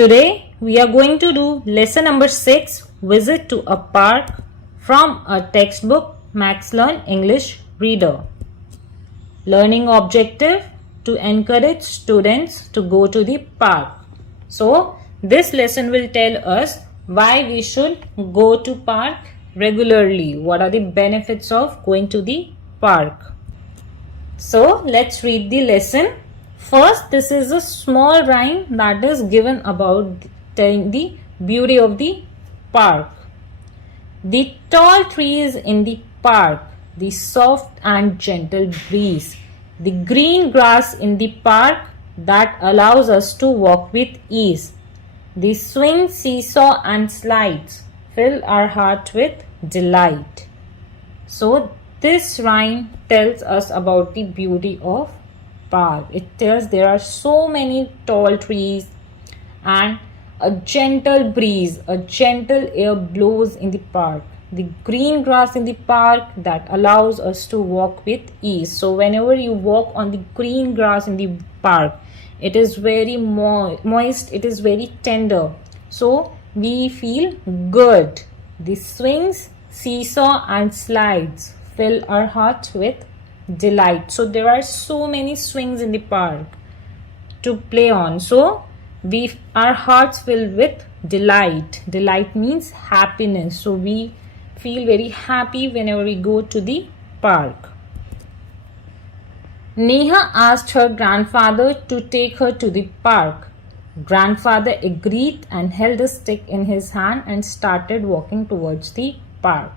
Today we are going to do lesson number 6, Visit to a Park, from a textbook Max Learn English Reader. Learning objective: to encourage students to go to the park. So this lesson will tell us why we should go to park regularly. What are the benefits of going to the park? So let's read the lesson. First, this is a small rhyme that is given about telling the beauty of the park. The tall trees in the park, the soft and gentle breeze, the green grass in the park that allows us to walk with ease, the swing, seesaw and slides fill our heart with delight. So this rhyme tells us about the beauty of park. It tells there are so many tall trees and a gentle breeze, a gentle air blows in the park. The green grass in the park that allows us to walk with ease. So whenever you walk on the green grass in the park, it is very moist, it is very tender. So we feel good. The swings, seesaw and slides fill our hearts with delight. So there are so many swings in the park to play on. So our hearts filled with delight. Delight means happiness. So we feel very happy whenever we go to the park. Neha asked her grandfather to take her to the park. Grandfather agreed and held a stick in his hand and started walking towards the park.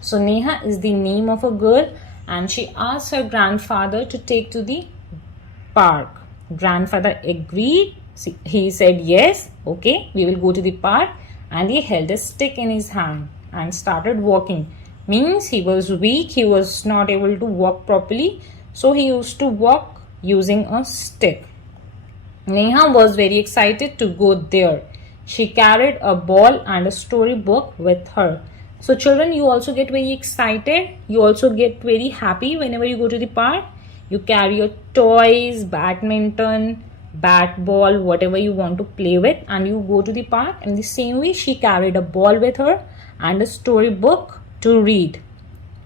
So Neha is the name of a girl and she asked her grandfather to take to the park. Grandfather agreed. He said yes, okay, we will go to the park, and he held a stick in his hand and started walking. Means he was weak, he was not able to walk properly, so he used to walk using a stick. Neha was very excited to go there. She carried a ball and a storybook with her. So children, you also get very excited, you also get very happy whenever you go to the park. You carry your toys, badminton, bat, ball, whatever you want to play with, and you go to the park. In the same way, she carried a ball with her and a storybook to read.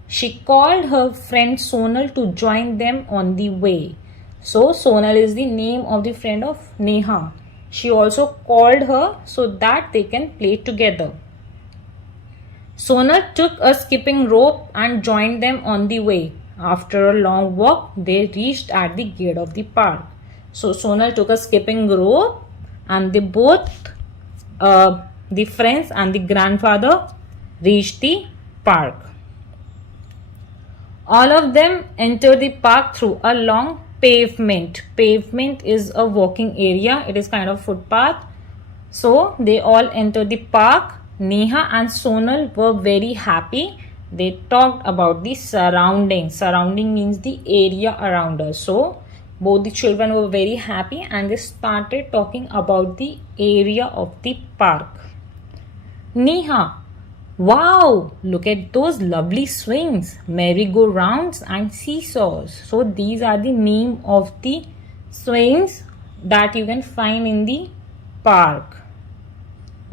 She called her friend Sonal to join them on the way. So Sonal is the name of the friend of Neha. She also called her so that they can play together. Sonal took a skipping rope and joined them on the way. After a long walk, they reached at the gate of the park. So Sonal took a skipping rope and they both, the friends and the grandfather, reached the park. All of them entered the park through a long pavement. Pavement is a walking area. It is kind of footpath. So they all entered the park. Neha and Sonal were very happy. They talked about the surroundings. Surrounding means the area around us. So both the children were very happy and they started talking about the area of the park. Neha: wow, look at those lovely swings, merry-go-rounds and seesaws. So these are the name of the swings that you can find in the park.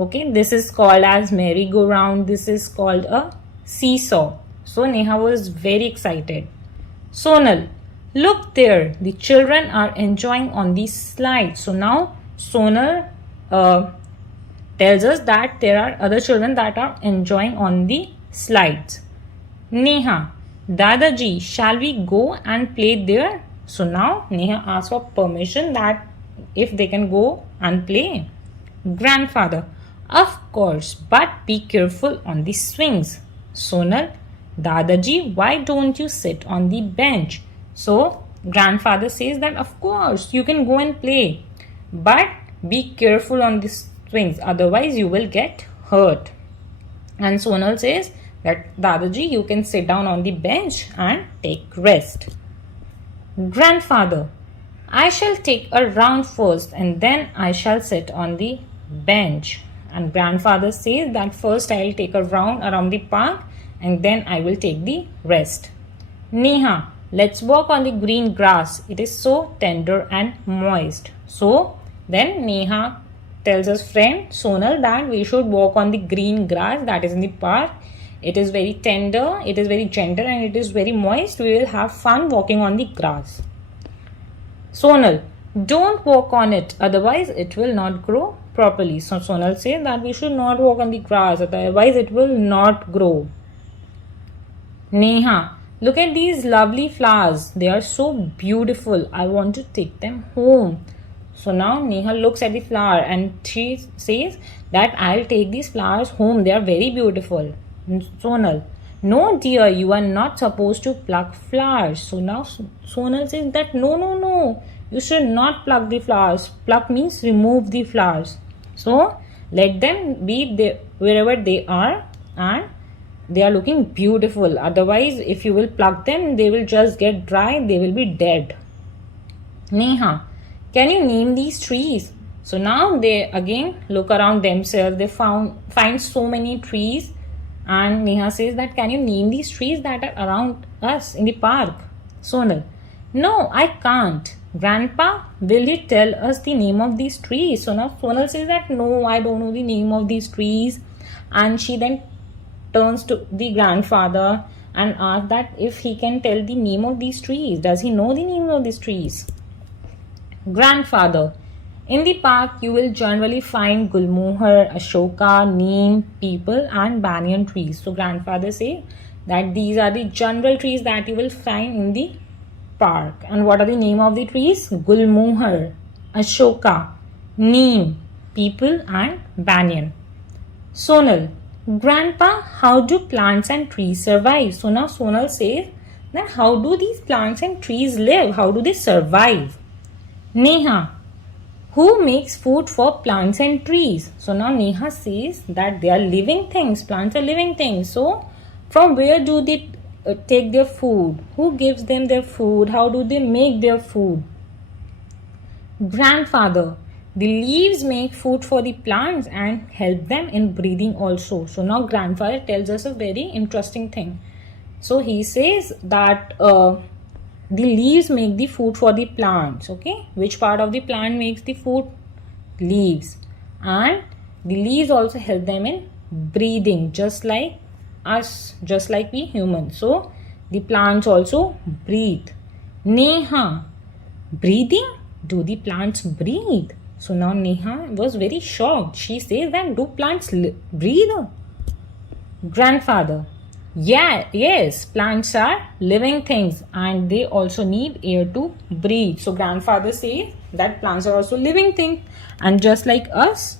Okay, this is called as merry-go-round. This is called a seesaw. So Neha was very excited. Sonal: look there, the children are enjoying on these slides. So now Sonal tells us that there are other children that are enjoying on the slides. Neha: Dadaji, shall we go and play there? So now Neha asks for permission that if they can go and play. Grandfather: of course, but be careful on the swings. Sonal: Dadaji, why don't you sit on the bench? So grandfather says that of course you can go and play, but be careful on the swings, otherwise you will get hurt. And Sonal says that Dadaji, you can sit down on the bench and take rest. Grandfather: I shall take a round first and then I shall sit on the bench. And grandfather says that first I will take a round around the park and then I will take the rest. Neha: let's walk on the green grass. It is so tender and moist. So then Neha tells us friend Sonal that we should walk on the green grass that is in the park. It is very tender, it is very gentle, and it is very moist. We will have fun walking on the grass. Sonal, don't walk on it, otherwise it will not grow properly. So Sonal says that we should not walk on the grass, otherwise it will not grow. Neha, look at these lovely flowers. They are so beautiful. I want to take them home. So now Neha looks at the flower and she says that I'll take these flowers home. They are very beautiful. Sonal, no dear, you are not supposed to pluck flowers. So now Sonal says that no, you should not pluck the flowers. Pluck means remove the flowers. So let them be there wherever they are, and they are looking beautiful. Otherwise, if you will pluck them, they will just get dry. They will be dead. Neha, can you name these trees? So now they again look around themselves. They find so many trees. And Neha says that can you name these trees that are around us in the park? Sonal, no, I can't. Grandpa, will you tell us the name of these trees? So now Sonal says that no, I don't know the name of these trees. And she then turns to the grandfather and asks that if he can tell the name of these trees. Does he know the name of these trees? Grandfather, in the park you will generally find Gulmohar, Ashoka, Neem, Peepal and Banyan trees. So grandfather say that these are the general trees that you will find in the park. And what are the name of the trees? Gulmohar, Ashoka, Neem, Peepal and Banyan. Sonal, Grandpa, how do plants and trees survive? So now Sonal says that how do these plants and trees live? How do they survive? Neha, who makes food for plants and trees? So now Neha says that they are living things. Plants are living things. So from where do they take their food? Who gives them their food? How do they make their food? Grandfather, the leaves make food for the plants and help them in breathing also. So now grandfather tells us a very interesting thing. So he says that the leaves make the food for the plants. Okay, which part of the plant makes the food? Leaves. And the leaves also help them in breathing, just like us, just like we humans. So the plants also breathe. Neha, breathing? Do the plants breathe? So now Neha was very shocked. She says that do plants breathe? Grandfather, yes, plants are living things and they also need air to breathe. So grandfather says that plants are also living things, and just like us,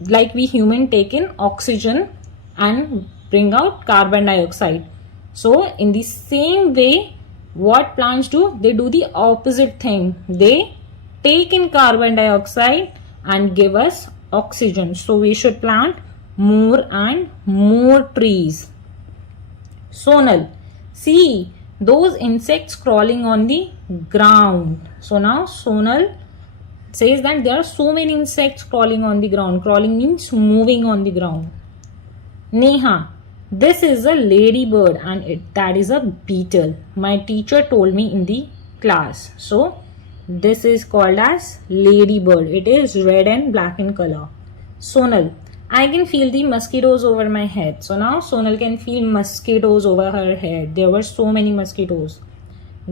like we human take in oxygen and bring out carbon dioxide. So in the same way, what plants do? They do the opposite thing. They take in carbon dioxide and give us oxygen. So we should plant more and more trees. Sonal, see those insects crawling on the ground. So now Sonal says that there are so many insects crawling on the ground. Crawling means moving on the ground. Neha, this is a ladybird and that is a beetle. My teacher told me in the class. So this is called as ladybird. It is red and black in color. Sonal, I can feel the mosquitoes over my head. So now Sonal can feel mosquitoes over her head. There were so many mosquitoes.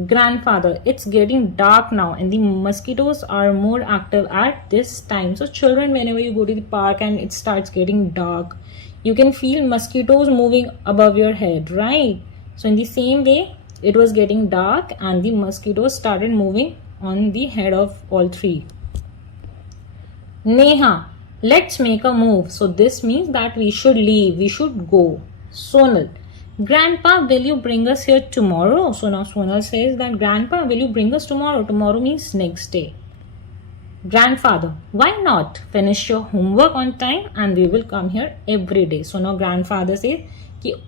Grandfather, it's getting dark now and the mosquitoes are more active at this time. So children, whenever you go to the park and it starts getting dark, you can feel mosquitoes moving above your head, right? So in the same way, it was getting dark and the mosquitoes started moving on the head of all three. Neha, let's make a move. So this means that we should leave, we should go. Sonal, Grandpa, will you bring us here tomorrow? So now Sonal says that Grandpa, will you bring us tomorrow? Tomorrow means next day. Grandfather, why not? Finish your homework on time and we will come here every day. So now grandfather says,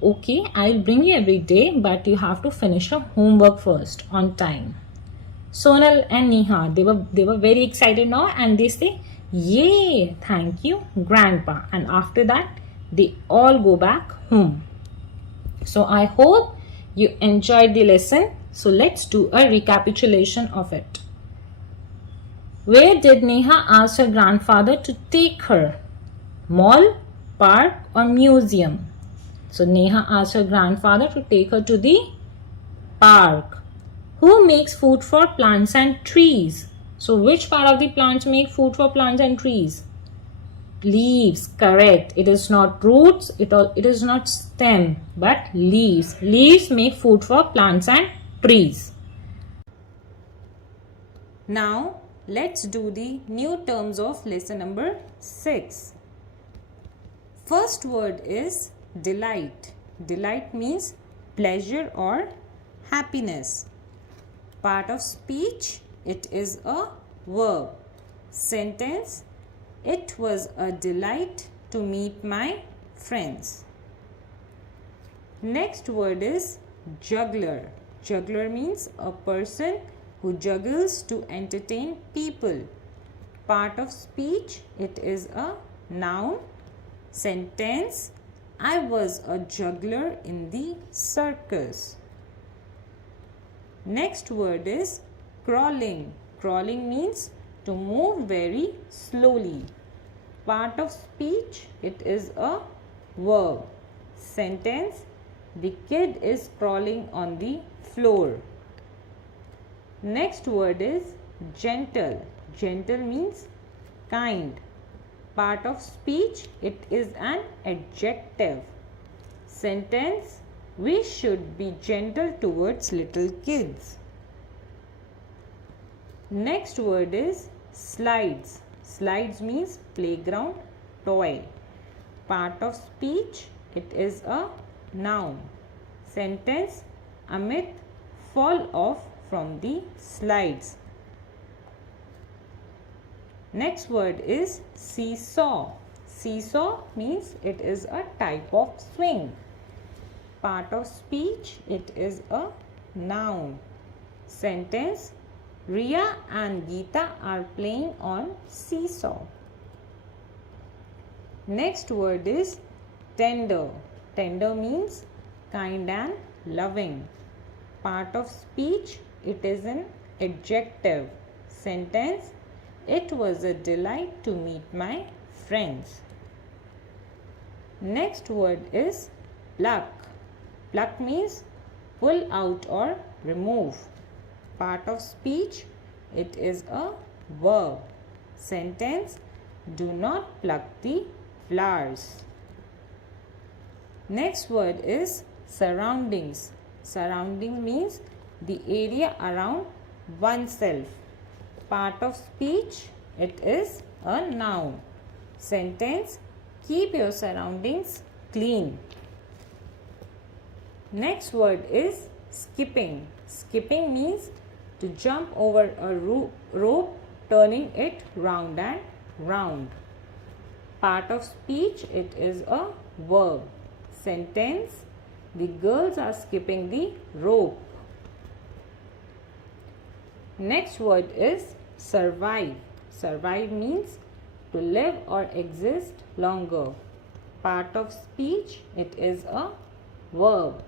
okay, I'll bring you every day, but you have to finish your homework first on time. Sonal and Neha, they were very excited now and they say, yay, thank you, Grandpa. And after that, they all go back home. So I hope you enjoyed the lesson. So let's do a recapitulation of it. Where did Neha ask her grandfather to take her? Mall, park, or museum? So Neha asked her grandfather to take her to the park. Who makes food for plants and trees? So which part of the plants make food for plants and trees? Leaves, correct. It is not roots, it is not stem, but leaves. Leaves make food for plants and trees. Now let's do the new terms of lesson number 6. First word is delight. Delight means pleasure or happiness. Part of speech, it is a verb. Sentence, it was a delight to meet my friends. Next word is juggler. Juggler means a person who juggles to entertain people. Part of speech, it is a noun. Sentence, I was a juggler in the circus. Next word is crawling. Crawling means to move very slowly. Part of speech, it is a verb. Sentence, the kid is crawling on the floor. Next word is gentle. Gentle means kind. Part of speech, it is an adjective. Sentence, we should be gentle towards little kids. Next word is slides. Slides means playground toy. Part of speech, it is a noun. Sentence, Amit fall off from the slides. Next word is seesaw. Seesaw means it is a type of swing. Part of speech, it is a noun. Sentence, Riya and Geeta are playing on seesaw. Next word is tender. Tender means kind and loving. Part of speech, it is an adjective. Sentence, it was a delight to meet my friends. Next word is pluck. Pluck means pull out or remove. Part of speech, it is a verb. Sentence, do not pluck the flowers. Next word is surroundings. Surrounding means the area around oneself. Part of speech, it is a noun. Sentence, keep your surroundings clean. Next word is skipping. Skipping means to jump over a rope, turning it round and round. Part of speech, it is a verb. Sentence, the girls are skipping the rope. Next word is survive. Survive means to live or exist longer. Part of speech, it is a verb.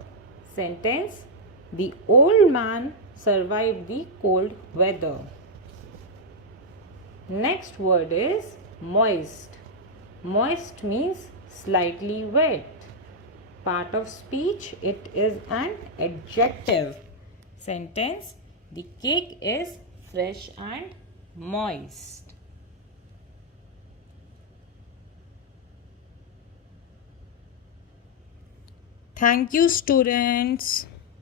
Sentence, the old man survived the cold weather. Next word is moist. Moist means slightly wet. Part of speech, it is an adjective. Sentence, the cake is fresh and moist. Thank you, students.